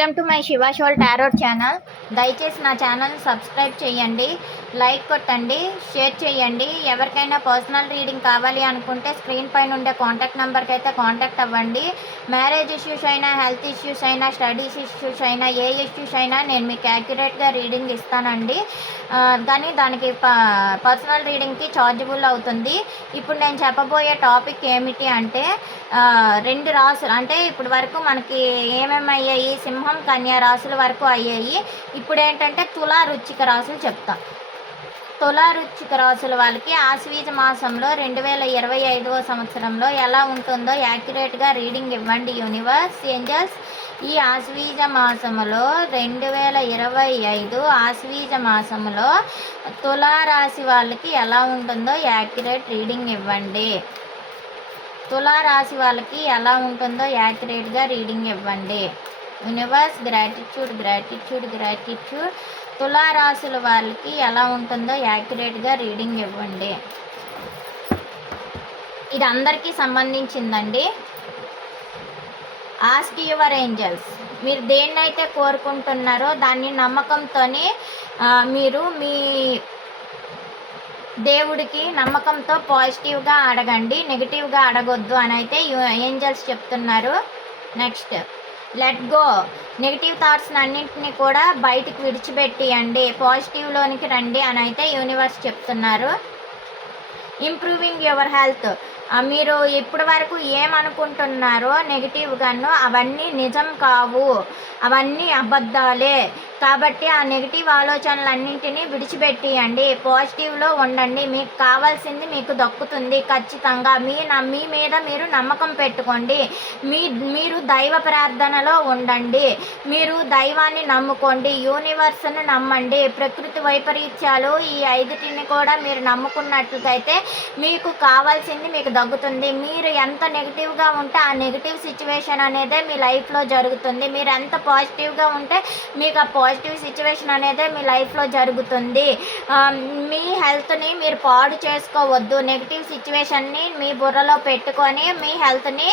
Welcome to my Shiva shawl tarot channel. దయచేసి నా channel subscribe చేయండి, లైక్ కొట్టండి, షేర్ చేయండి. ఎవరికైనా పర్సనల్ రీడింగ్ కావాలి అనుకుంటే స్క్రీన్ పైన ఉండే కాంటాక్ట్ నెంబర్కి అయితే కాంటాక్ట్ అవ్వండి. మ్యారేజ్ ఇష్యూస్ అయినా, హెల్త్ ఇష్యూస్ అయినా, స్టడీస్ ఇష్యూస్ అయినా, ఏ ఇష్యూస్ అయినా నేను మీకు యాక్యురేట్గా రీడింగ్ ఇస్తానండి. కానీ దానికి పర్సనల్ రీడింగ్కి ఛార్జబుల్ అవుతుంది. ఇప్పుడు నేను చెప్పబోయే టాపిక్ ఏమిటి అంటే, రెండు రాసులు అంటే ఇప్పుడు వరకు మనకి ఏమేమి అయ్యాయి, సింహం కన్యా రాసుల వరకు అయ్యాయి. ఇప్పుడు ఏంటంటే తులా వృశ్చిక రాసులు చెప్తా. తులా వృశ్చిక రాసుల వాళ్ళకి ఆశ్వీజ మాసంలో 2025వ సంవత్సరంలో ఎలా ఉంటుందో యాక్యురేట్గా రీడింగ్ ఇవ్వండి యూనివర్స్, ఏంజల్స్. ఈ ఆశ్వీజ మాసంలో 2025 ఆశ్వీజ మాసంలో తులారాశి వాళ్ళకి ఎలా ఉంటుందో యాక్యురేట్ రీడింగ్ ఇవ్వండి. తులారాశి వాళ్ళకి ఎలా ఉంటుందో యాక్యురేట్గా రీడింగ్ ఇవ్వండి యూనివర్స్. Gratitude gratitude gratitude. తులారాశుల వాళ్ళకి ఎలా ఉంటుందో యాక్యురేట్గా రీడింగ్ ఇవ్వండి. ఇది అందరికీ సంబంధించిందండి. Ask your angels. మీరు దేన్నైతే కోరుకుంటున్నారో దాన్ని నమ్మకంతో మీరు మీ దేవుడికి నమ్మకంతో పాజిటివ్గా అడగండి, నెగిటివ్గా అడగొద్దు అని అయితే ఏంజల్స్ చెప్తున్నారు. Next, let go. Negative thoughts అన్నింటినీ కూడా బయటికి విడిచిపెట్టియండి, పాజిటివ్లోనికి రండి అని అయితే యూనివర్స్ చెప్తున్నారు. Improving your health. మీరు ఇప్పటి వరకు ఏమనుకుంటున్నారో నెగిటివ్గాను అవన్నీ నిజం కావు, అవన్నీ అబద్ధాలే. కాబట్టి ఆ నెగిటివ్ ఆలోచనలన్నింటినీ విడిచిపెట్టియండి, పాజిటివ్లో ఉండండి. మీకు కావాల్సింది మీకు దక్కుతుంది ఖచ్చితంగా. మీ మీద మీరు నమ్మకం పెట్టుకోండి. మీరు దైవ ప్రార్థనలో ఉండండి, మీరు దైవాన్ని నమ్ముకోండి, యూనివర్స్ని నమ్మండి. ప్రకృతి వైపరీత్యాలు ఈ ఐదుటిని కూడా మీరు నమ్ముకున్నట్లయితే మీకు కావాల్సింది మీకు దగ్గుతుంది. మీరు ఎంత నెగిటివ్గా ఉంటే ఆ నెగిటివ్ సిచ్యువేషన్ అనేదే మీ లైఫ్లో జరుగుతుంది. మీరు ఎంత పాజిటివ్గా ఉంటే మీకు ఆ పాజిటివ్ సిచ్యువేషన్ అనేదే మీ లైఫ్లో జరుగుతుంది. మీ హెల్త్ని మీరు పాడు చేసుకోవద్దు. నెగిటివ్ సిచ్యువేషన్ని మీ బుర్రలో పెట్టుకొని మీ హెల్త్ని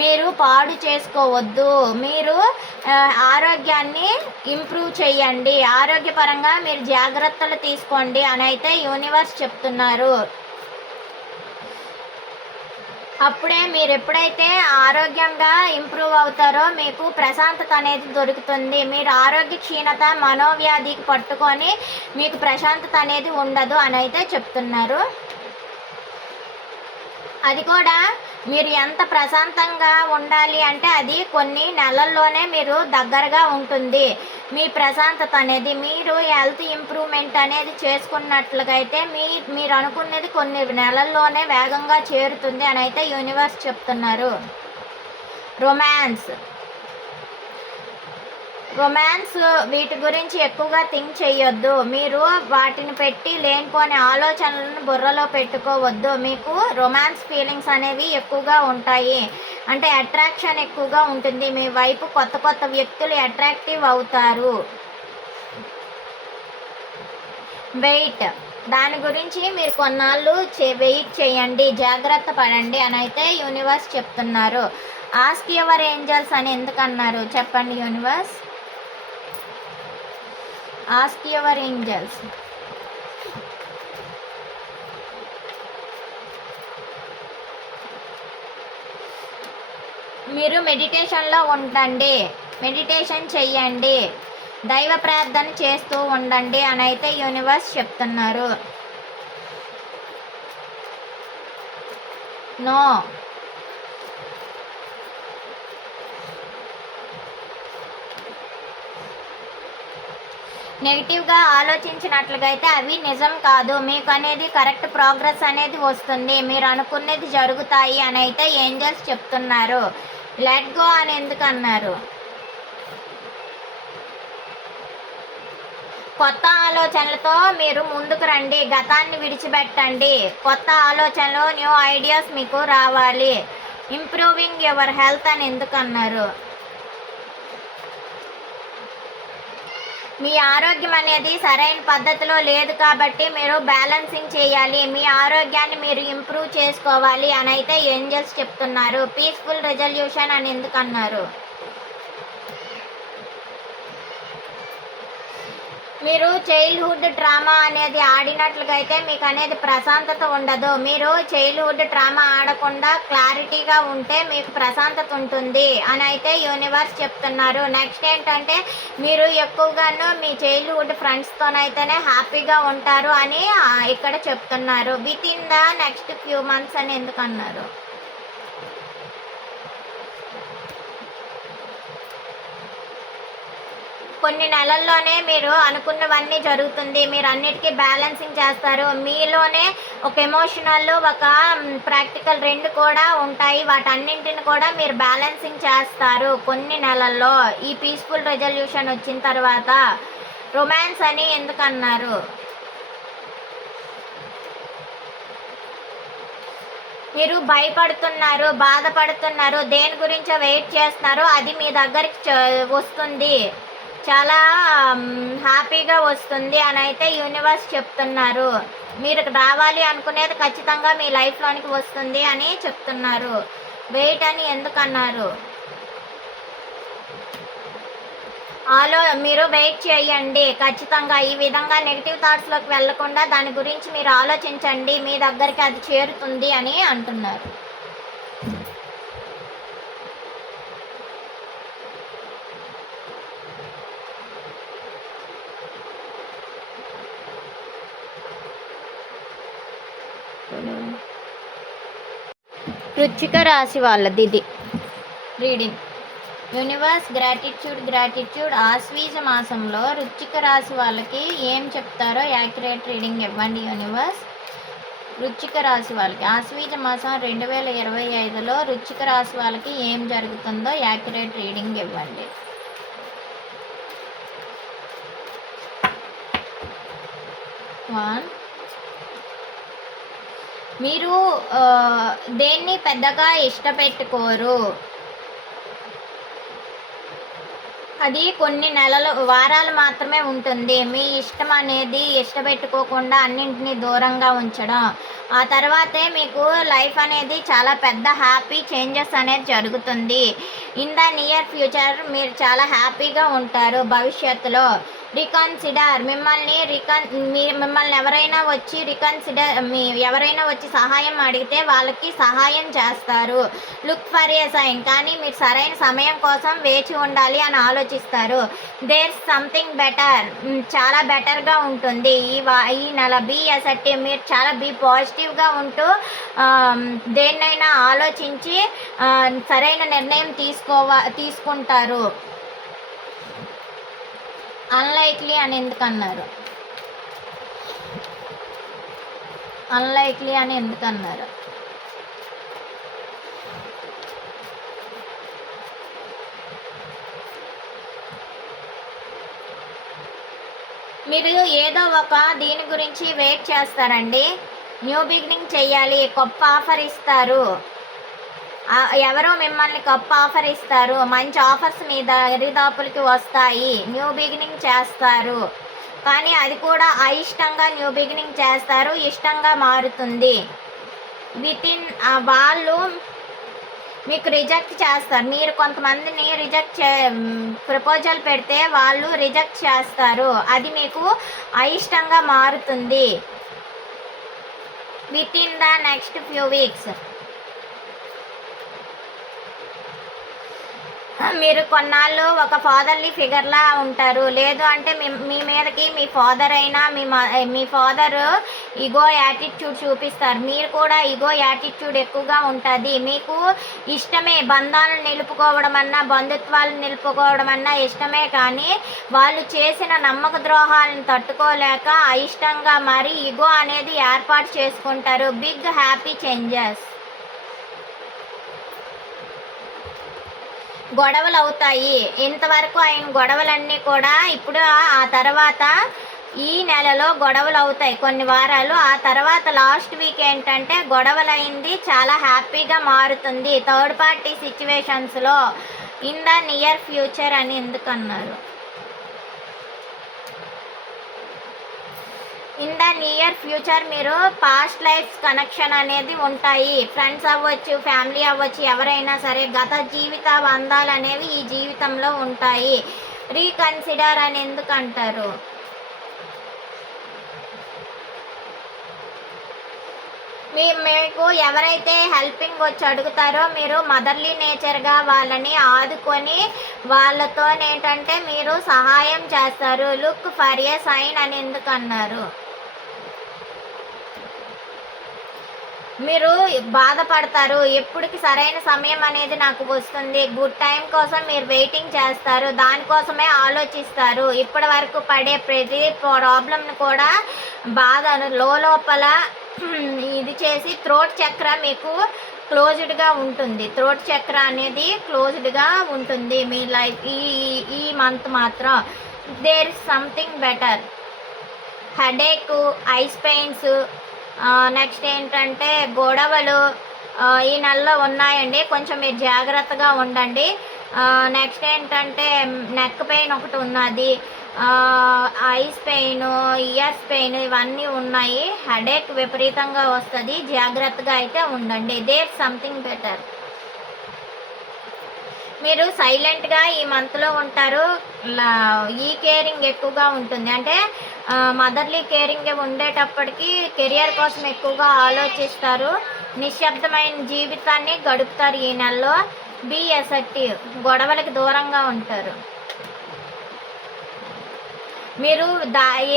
మీరు పాడు చేసుకోవద్దు. మీరు ఆరోగ్యాన్ని ఇంప్రూవ్ చేయండి, ఆరోగ్యపరంగా మీరు జాగ్రత్తలు తీసుకోండి అని అయితే యూనివర్స్ చెప్తున్నారు. అప్పుడే మీరు ఎప్పుడైతే ఆరోగ్యంగా ఇంప్రూవ్ అవుతారో మీకు ప్రశాంతత అనేది దొరుకుతుంది. మీరు ఆరోగ్య క్షీణత, మనోవ్యాధికి పట్టుకొని మీకు ప్రశాంతత అనేది ఉండదు అని అయితే చెప్తున్నారు. అది కూడా మీరు ఎంత ప్రశాంతంగా ఉండాలి అంటే అది కొన్ని నెలల్లోనే మీరు దగ్గరగా ఉంటుంది మీ ప్రశాంతత అనేది. మీరు హెల్త్ ఇంప్రూవ్మెంట్ అనేది చేసుకున్నట్లుగైతే మీరు అనుకున్నది కొన్ని నెలల్లోనే వేగంగా చేరుతుంది అని అయితే యూనివర్స్ చెప్తున్నారు. రొమాన్స్ వీటి గురించి ఎక్కువగా థింక్ చేయొద్దు. మీరు వాటిని పెట్టి లేనిపోని ఆలోచనలను బుర్రలో పెట్టుకోవద్దు. మీకు రొమాన్స్ ఫీలింగ్స్ అనేవి ఎక్కువగా ఉంటాయి, అంటే అట్రాక్షన్ ఎక్కువగా ఉంటుంది. మీ వైపు కొత్త కొత్త వ్యక్తులు అట్రాక్టివ్ అవుతారు. వెయిట్, దాని గురించి మీరు కొన్నాళ్ళు వెయిట్ చేయండి, జాగ్రత్త పడండి అని అయితే యూనివర్స్ చెప్తున్నారు. ఆస్క్ యువర్ ఏంజల్స్ అని ఎందుకన్నారు చెప్పండి యూనివర్స్. Ask your angels. మీరు మెడిటేషన్లో ఉండండి, మెడిటేషన్ చెయ్యండి, దైవ ప్రార్థన చేస్తూ ఉండండి అని అయితే యూనివర్స్ చెప్తున్నారు. నో, నెగిటివ్గా ఆలోచించినట్లుగా అయితే అవి నిజం కాదు. మీకు అనేది కరెక్ట్ ప్రోగ్రెస్ అనేది వస్తుంది, మీరు అనుకున్నది జరుగుతాయి అని అయితే ఏంజల్స్ చెప్తున్నారు. లెట్ గో అని ఎందుకు అన్నారు. కొత్త ఆలోచనలతో మీరు ముందుకు రండి, గతాన్ని విడిచిపెట్టండి, కొత్త ఆలోచనలు, న్యూ ఐడియాస్ మీకు రావాలి. ఇంప్రూవింగ్ యువర్ హెల్త్ అని ఎందుకు అన్నారు. మీ ఆరోగ్యం అనేది సరైన పద్ధతిలో లేదు కాబట్టి మీరు బ్యాలెన్సింగ్ చేయాలి, మీ ఆరోగ్యాన్ని మీరు ఇంప్రూవ్ చేసుకోవాలి అని అయితే ఏంజల్స్ చెప్తున్నారు. పీస్ఫుల్ రెజల్యూషన్ అని ఎందుకు అన్నారు. మీరు చైల్డ్హుడ్ డ్రామా అనేది ఆడినట్లుగా అయితే మీకు అనేది ప్రశాంతత ఉండదు. మీరు చైల్డ్హుడ్ డ్రామా ఆడకుండా క్లారిటీగా ఉంటే మీకు ప్రశాంతత ఉంటుంది అని అయితే యూనివర్స్ చెప్తున్నారు. నెక్స్ట్ ఏంటంటే మీరు ఎక్కువగాను మీ చైల్డ్హుడ్ ఫ్రెండ్స్తోనైతేనే హ్యాపీగా ఉంటారు అని ఇక్కడ చెప్తున్నారు. With in the next few months అని ఎందుకన్నారు? కొన్ని నెలల్లోనే మీరు అనుకున్నవన్నీ జరుగుతుంది. మీరు అన్నిటికీ బ్యాలెన్సింగ్ చేస్తారు. మీలోనే ఒక ఎమోషనల్, ఒక ప్రాక్టికల్ 2 కూడా ఉంటాయి. వాటన్నింటిని కూడా మీరు బ్యాలెన్సింగ్ చేస్తారు కొన్ని నెలల్లో. ఈ పీస్ఫుల్ రెజల్యూషన్ వచ్చిన తర్వాత. రొమాన్స్ అని ఎందుకన్నారు? మీరు భయపడుతున్నారు, బాధపడుతున్నారు, దేని గురించో వెయిట్ చేస్తున్నారు, అది మీ దగ్గరికి వస్తుంది, చాలా హ్యాపీగా వస్తుంది అని అయితే యూనివర్స్ చెప్తున్నారు. మీరు రావాలి అనుకునేది ఖచ్చితంగా మీ లైఫ్లోనికి వస్తుంది అని చెప్తున్నారు. వెయిట్ అని ఎందుకన్నారు? మీరు వెయిట్ చేయండి. ఖచ్చితంగా ఈ విధంగా నెగిటివ్ థాట్స్లోకి వెళ్లకుండా దాని గురించి మీరు ఆలోచించండి, మీ దగ్గరికి అది చేరుతుంది అని అంటున్నారు. వృశ్చిక రాశి వాళ్ళది ఇది రీడింగ్. యూనివర్స్ గ్రాటిట్యూడ్ ఆశ్వీజ మాసంలో వృశ్చిక రాశి వాళ్ళకి ఏం చెప్తారో యాక్యురేట్ రీడింగ్ ఇవ్వండి యూనివర్స్. వృశ్చిక రాశి వాళ్ళకి ఆశ్వీజ మాసం 2025లో వృశ్చిక రాశి వాళ్ళకి ఏం జరుగుతుందో యాక్యురేట్ రీడింగ్ ఇవ్వండి. మీరు దేన్ని పెద్దగా ఇష్టపెట్టుకోరు. అది కొన్ని వారాలు మాత్రమే ఉంటుంది. మీ ఇష్టం అనేది ఇష్టపెట్టుకోకుండా అన్నింటినీ దూరంగా ఉంచడం. ఆ తర్వాతే మీకు లైఫ్ అనేది చాలా పెద్ద హ్యాపీ చేంజెస్ అనేది జరుగుతుంది. ఇన్ ద నియర్ ఫ్యూచర్ మీరు చాలా హ్యాపీగా ఉంటారు భవిష్యత్తులో. రికన్సిడర్ మిమ్మల్ని ఎవరైనా వచ్చి సహాయం అడిగితే వాళ్ళకి సహాయం చేస్తారు. లుక్ ఫర్ ఏ సైన్, కానీ మీరు సరైన సమయం కోసం వేచి ఉండాలి అని ఆలోచిస్తారు. దేర్ సంథింగ్ బెటర్, చాలా బెటర్గా ఉంటుంది ఈ నెల. బీ అసర్టివ్, మీరు చాలా పాజిటివ్గా ఉంటూ దేన్నైనా ఆలోచించి సరైన నిర్ణయం తీసుకుంటారు. అన్లైక్లీ అని ఎందుకన్నారు? మీరు ఏదో ఒక దీని గురించి వెయిట్ చేస్తారండి. న్యూ బిగినింగ్ చేయాలి, గొప్ప ఆఫర్ ఇస్తారు. ఎవరో మిమ్మల్ని గొప్ప ఆఫర్ ఇస్తారు. మంచి ఆఫర్స్ మీ దరిదాపులకి వస్తాయి. న్యూ బిగినింగ్ చేస్తారు, కానీ అది కూడా అయిష్టంగా న్యూ బిగినింగ్ చేస్తారు. ఇష్టంగా మారుతుంది. వితిన్ వాళ్ళు మీకు రిజెక్ట్ చేస్తారు. మీరు కొంతమందిని ప్రపోజల్ పెడితే వాళ్ళు రిజెక్ట్ చేస్తారు. అది మీకు అయిష్టంగా మారుతుంది within the next few weeks. మీరు కొన్నాళ్ళు ఒక ఫాదర్లీ ఫిగర్లా ఉంటారు. లేదు అంటే మీ మీదకి మీ ఫాదర్ ఈగో యాటిట్యూడ్ చూపిస్తారు. మీరు కూడా ఈగో యాటిట్యూడ్ ఎక్కువగా ఉంటుంది. మీకు ఇష్టమే బంధాలను నిలుపుకోవడం అన్నా, బంధుత్వాలను నిలుపుకోవడం అన్నా ఇష్టమే, కానీ వాళ్ళు చేసిన నమ్మక ద్రోహాలను తట్టుకోలేక అయిష్టంగా మరి ఈగో అనేది ఏర్పాటు చేసుకుంటారు. Big happy changes. గొడవలు అవుతాయి. ఇంతవరకు అయిన గొడవలన్నీ కూడా ఇప్పుడు ఆ తర్వాత ఈ నెలలో గొడవలు అవుతాయి కొన్ని వారాలు. ఆ తర్వాత లాస్ట్ వీక్ ఏంటంటే గొడవలైంది చాలా హ్యాపీగా మారుతుంది థర్డ్ పార్టీ సిచ్యువేషన్స్లో. ఇన్ ద నియర్ ఫ్యూచర్ అని ఎందుకన్నారు? ఇన్ ద నియర్ ఫ్యూచర్ మీరు పాస్ట్ లైఫ్స్ కనెక్షన్ అనేది ఉంటాయి. ఫ్రెండ్స్ అవ్వచ్చు, ఫ్యామిలీ అవ్వచ్చు, ఎవరైనా సరే గత జీవిత బంధాలు అనేవి ఈ జీవితంలో ఉంటాయి. రీకన్సిడర్ అని ఎందుకు అంటారు? మీకు ఎవరైతే హెల్పింగ్ వచ్చి అడుగుతారో మీరు మదర్లీ నేచర్గా వాళ్ళని ఆదుకొని వాళ్ళతో ఏంటంటే మీరు సహాయం చేస్తారు. లుక్ ఫర్ ఏ సైన్ అని ఎందుకు అన్నారు? మీరు బాధపడతారు. ఎప్పటికి సరైన సమయం అనేది నాకు వస్తుంది, గుడ్ టైం కోసం మీరు వెయిటింగ్ చేస్తారు, దానికోసమే ఆలోచిస్తారు. ఇప్పటి వరకు పడే ప్రతి ప్రాబ్లంను కూడా బాధను లోపల ఇది చేసి థ్రోట్ చక్ర మీకు క్లోజ్డ్గా ఉంటుంది. థ్రోట్ చక్ర అనేది క్లోజ్డ్గా ఉంటుంది మీ లైఫ్ ఈ ఈ మంత్ మాత్రం. There is something better. Headache, eyes pains, next ఏంటంటే గొడవలు ఈ నెలలో ఉన్నాయండి. కొంచెం మీరు జాగ్రత్తగా ఉండండి. నెక్స్ట్ ఏంటంటే నెక్ పెయిన్ ఒకటి ఉన్నది, ఐస్ పెయిన్, ఇయర్స్ పెయిన్ ఇవన్నీ ఉన్నాయి. హెడేక్ విపరీతంగా వస్తుంది, జాగ్రత్తగా అయితే ఉండండి. There something better. మీరు సైలెంట్గా ఈ మంత్లో ఉంటారు. ఈ కేరింగ్ ఎక్కువగా ఉంటుంది, అంటే మదర్లీ కేరింగ్ ఉండేటప్పటికీ కెరియర్ కోసం ఎక్కువగా ఆలోచిస్తారు. నిశ్శబ్దమైన జీవితాన్ని గడుపుతారు ఈ నెలలో. Be assertive. గొడవలకు దూరంగా ఉంటారు. మీరు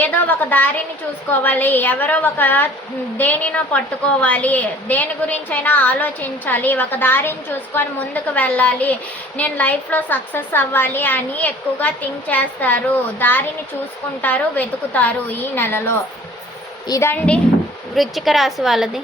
ఏదో ఒక దారిని చూసుకోవాలి, ఎవరో ఒక దేనినో పట్టుకోవాలి, దేని గురించి అయినా ఆలోచించాలి, ఒక దారిని చూసుకొని ముందుకు వెళ్ళాలి, నేను లైఫ్లో సక్సెస్ అవ్వాలి అని ఎక్కువగా థింక్ చేస్తారు. దారిని చూసుకుంటారు, వెతుకుతారు ఈ నెలలో. ఇదండి వృశ్చిక రాశి వాళ్ళది.